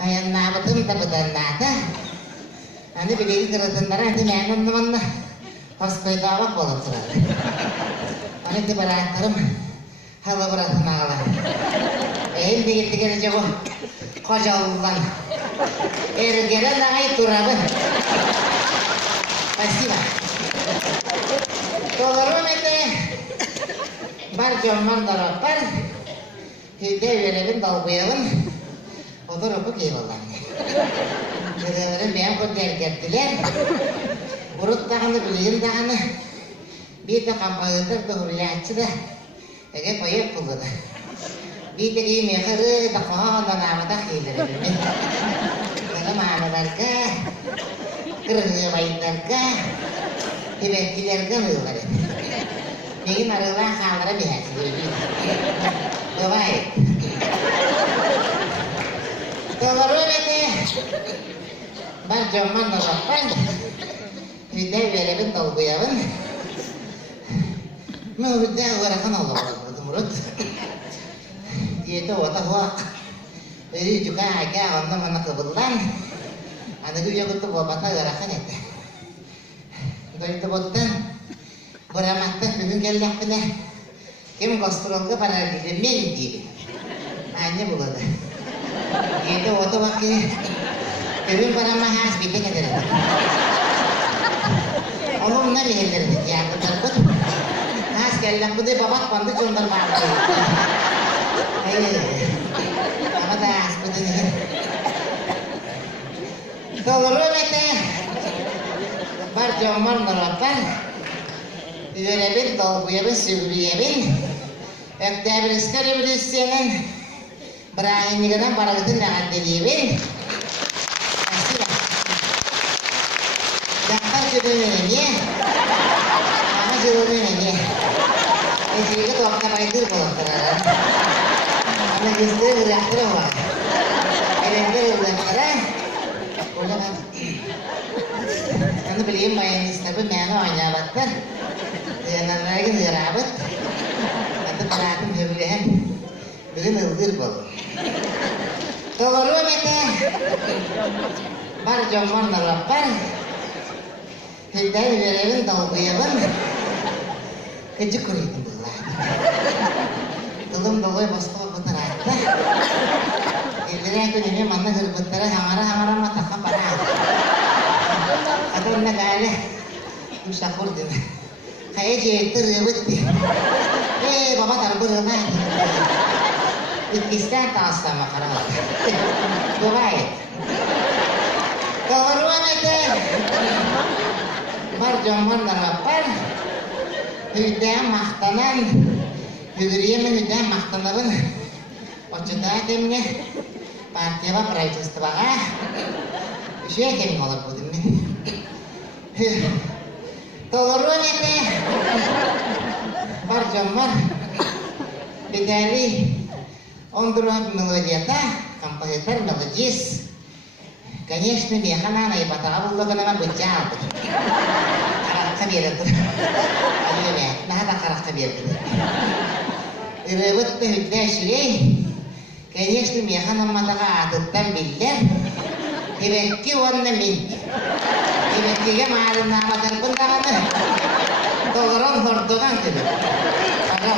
Ayan na ba ito? Tabadan nata. Ano, bilhin ka rin na rin. Meron naman na. Tapos ko ito awak po. Ano ito ba rin? Halo ko rin na ka. Hindi ka rin siya ko. Koca ulan. Ergeran na kayo turaban. Pasti ba? Tolaro ito bar jaman darapan. Hindi verelim dalgayavan. Odur oku keyvallan. Verelim beyan ko dergettiler. Urut dağını bilgin dağını. Bir de kampanyada da hurriyatçı da. Ege koyup buldu da. Bir de iyi mehırı da koğandan amada kıyılır. Dalam amadarka. Kırığı bayındarka. Hibetkilerka mığlar. Benim arılar kaldıra bir hasi. Dovay. Doları öyle. Bar jaman darapan. Hüde verelim dolguyavın. Mühüde uğrakan olur. Murut. Dia tu wata huak. Jadi juga agak orang mana kebetulan. Anak gue juga tu bawa bata gerakan itu. Dari tu botan. Beramatan dengan gelap punya. Kem kostrol ke pada di mendi. Hanya begitu. Itu waktu waktu. Kevin pada mahas bikin aja. Orang mana lihat dari dia betul. Nah gelap punya bapak pandu contoh bapak. Apa dah sebetulnya? Kalau lu bete, bar jaman darapan. Yönebil dolguya bir sivriyebil. Ektebil iskari bir isyanan. Berahin yıkadan para gıtın lahat deliyebil. Asıl bak. Yakar şuduğunu niye? Ama şuduğunu niye? Esi yıkat waktu paydır bulaklar. Ama gizli bıraktır o var. Elinde bıraktır. Ulan kan. Onu bileyim mayonez tabi meyana oynayabattır. Yanlarına gidin rabat. Atı bırakın hevlihen. Bugün ılgır bol. Doğru mete. Bar jaman darapan. Hidayah verevin dolguyavan. Kecik kuriydim bulan. Tulum dolguya bosqa putarata. Idire aku ini mana gerbetara hamara mata kapara. Atau negara. Mustakur din. Kayak jeter ya betul. Bapak tarbur mana? Ikisnya tas sama karang. Baik. Keluar itu. Bar jaman darapan. Hidayah mahtanan. Hidayah menghidayah mahtanan. Ocetah temnya. Partiya prices tabaga. Şey kemin olur bu değil mi? Doğru nete. Bar jaman. Bidari. Ondurun melodiyata. Kompozitor melodis. Конечно, механа на ипотеку было бы нам бычат. Кабир это. Алле, надо карах кабир. Ребят ты худший. Конечно, механа матага атыттан биллер. Кирекки онна мин. Киреккиге маалын наматар бундаганы. Тогорон хордоган кыды. Ага.